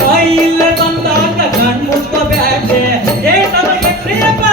ಕಾಯಿಲ್ಲ ಬಂದಾಗ ಕಣ್ಣು ಮುಚ್ಕೋಬೇಕೆ ಏ ತಮಗೆ ಪ್ರಿಯಪ್ಪ